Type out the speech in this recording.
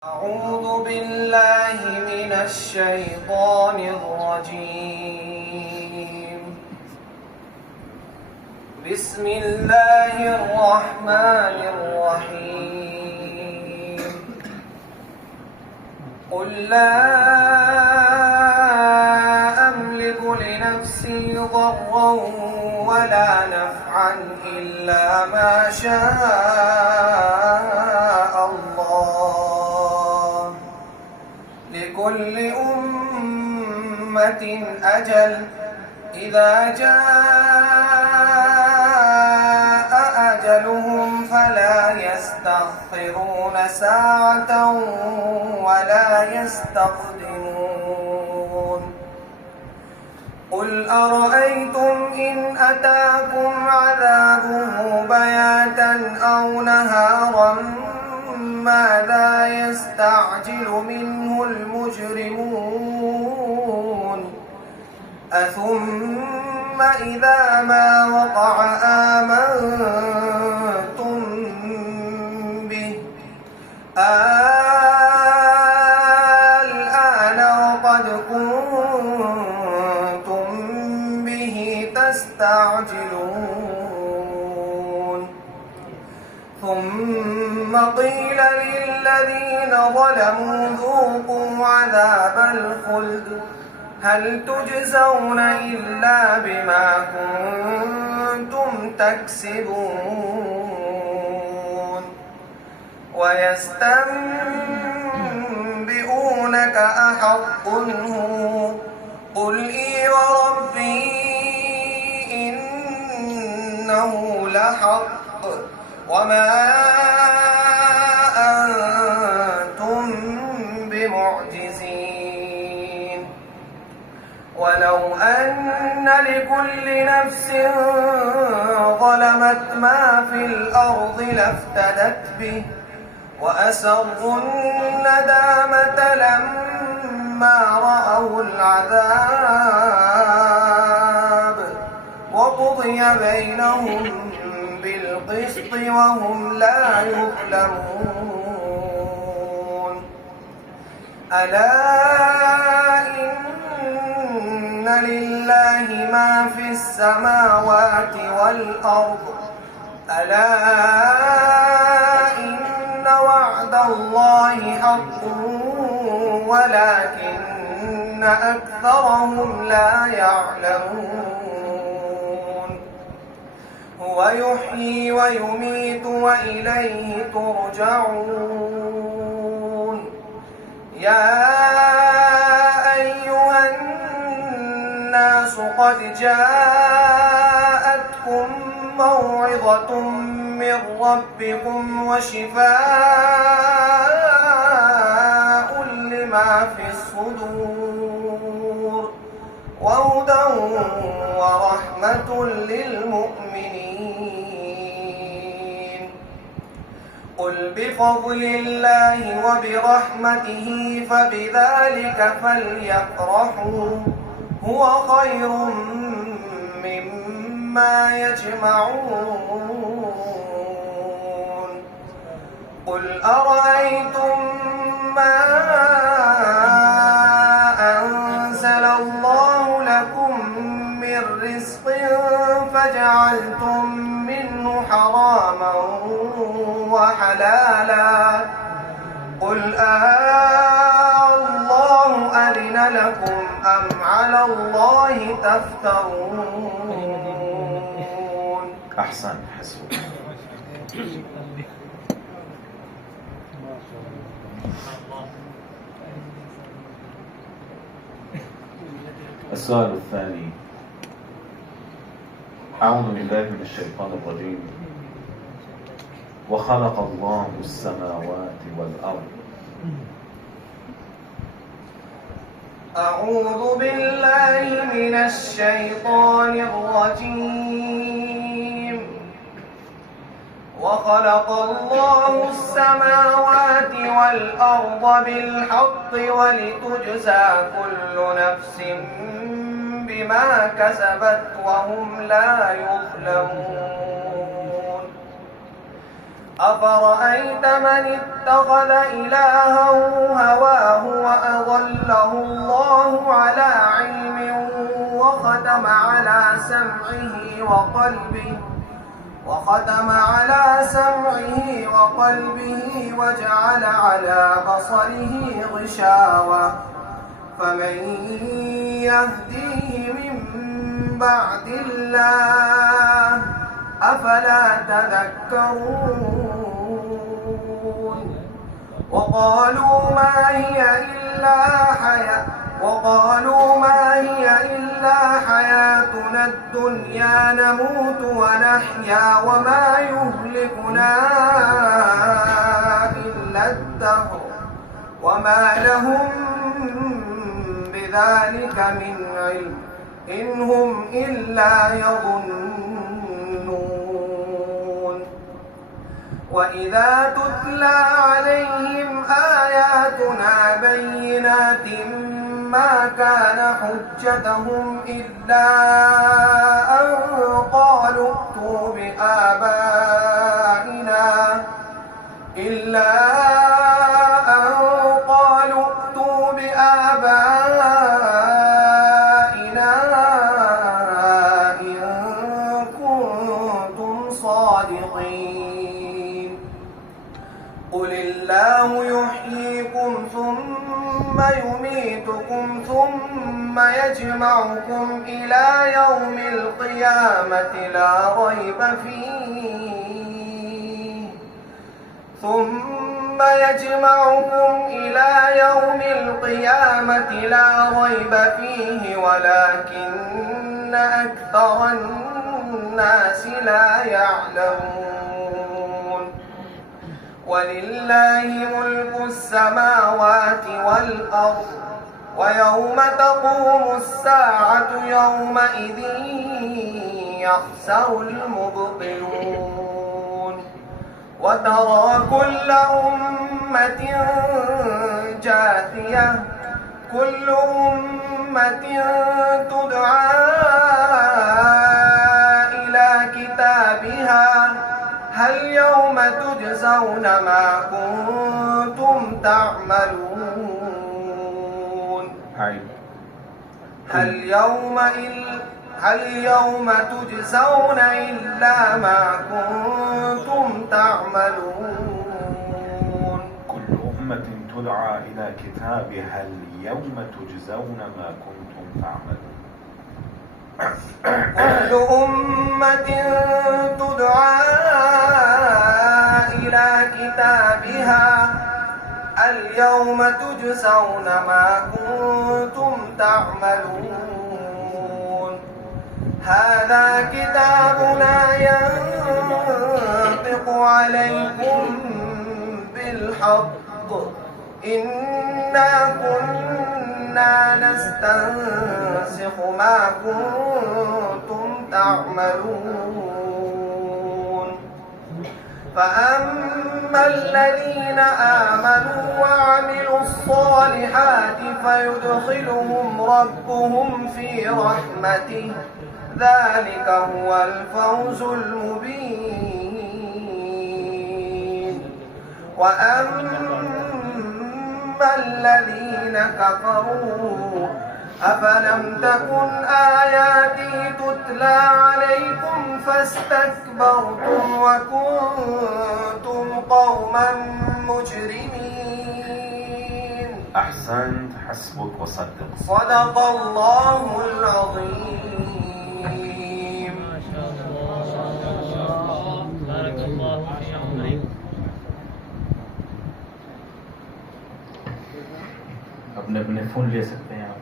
أعوذ بالله من الشيطان الرجيم. بسم الله الرحمن الرحيم. قل لا أملك لنفسي ضرا ولا نفعا إلا ما شاء الله. لكل أمة أجل، إذا جاء أجلهم فلا يستأخرون ساعة ولا يستقدمون. قل أرأيتم إن أتاكم عذابه بياتا أو نهارا ماذا يستعجل منه المجرمون؟ أثم إذا ما وقع آمنتم به الآن وقد كنتم به تستعجلون. ثم قيل للذين ظلموا ذوقوا عذاب الخلد هل تجزون إلا بما كنتم تكسبون. ويستنبئونك أحق هو؟ قل إي وربي إنه لحق وما أنتم بمعجزين. ولو أن لكل نفس ظلمت ما في الأرض لافتدت به وأسروا الندامة لما رأوا العذاب وقضي بينهم بالقسط وهم لا يظلمون. ألا إن لله ما في السماوات والأرض ألا إن وعد الله حق ولكن أكثرهم لا يعلمون. هو يحيي ويميت وإليه ترجعون. يا أيها الناس قد جاءتكم موعظة من ربكم وشفاء لما في الصدور وهدى ورحمة للمؤمنين. قل بفضل الله وبرحمته فبذلك فليفرحوا هو خير مما يجمعون. قل أرأيتم ما أنزل الله لكم من رزق فجعلتم منه حراما وحلالا قل الله أذن لكم أم على الله تفترون. أحسن حسن. السؤال الثاني: أعوذ بالله من الشيطان الرجيم. وخلق الله السماوات والأرض. أعوذ بالله من الشيطان الرجيم. وخلق الله السماوات والأرض بالحق ولتجزى كل نفس بما كسبت وهم لا يظلمون. أفرأيت من اتخذ إلهه هواه وأضله الله على علم وختم على سمعه وقلبه وجعل على بصره غشاوة فمن يهديه من بعد الله أفلا تذكرون وقالوا ما هي إلا حياتنا الدنيا نموت ونحيا وما يهلكنا إلا الدهر وما لهم بذلك من علم إن هم إلا يظنون وإذا تتلى عليهم آياتنا بينات ما كان حجتهم إلا أن قالوا ائتوا بآبائنا إن كنتم صادقين قل الله يحييكم ثم يميتكم ثم يجمعكم إلى يوم القيامة لا ريب فيه ولكن أكثر الناس لا يعلمون ولله ملك السماوات والأرض ويوم تقوم الساعة يومئذ يخسر المبطلون وترى كل أمة جاثية كل أمة تدعى إلى كتابها هل يوم تجزون ما كنتم تعملون هل يوم تجزون إلا ما كنتم تعملون كل أمة تدعى إلى كتابها اليوم تجزون ما كنتم تعملون كل أمة تدعى إلى كتابها اليوم تجزون ما كنتم تعملون هذا كتابنا ينطق عليكم بالحق إنا كنا نستنسخ ما كنتم تعملون فأما الذين آمنوا وعملوا الصالحات فيدخلهم ربهم في رحمته ذلك هو الفوز المبين وأما الذين كفروا أفلم تكن آياتي تتلى عليكم فاستكبرتم وكنتم قوما مجرمين أحسنت حسبك وصدق صدق الله العظيم ما شاء الله بارك الله في عمرك अपने अपने फोन ले सकते हैं आप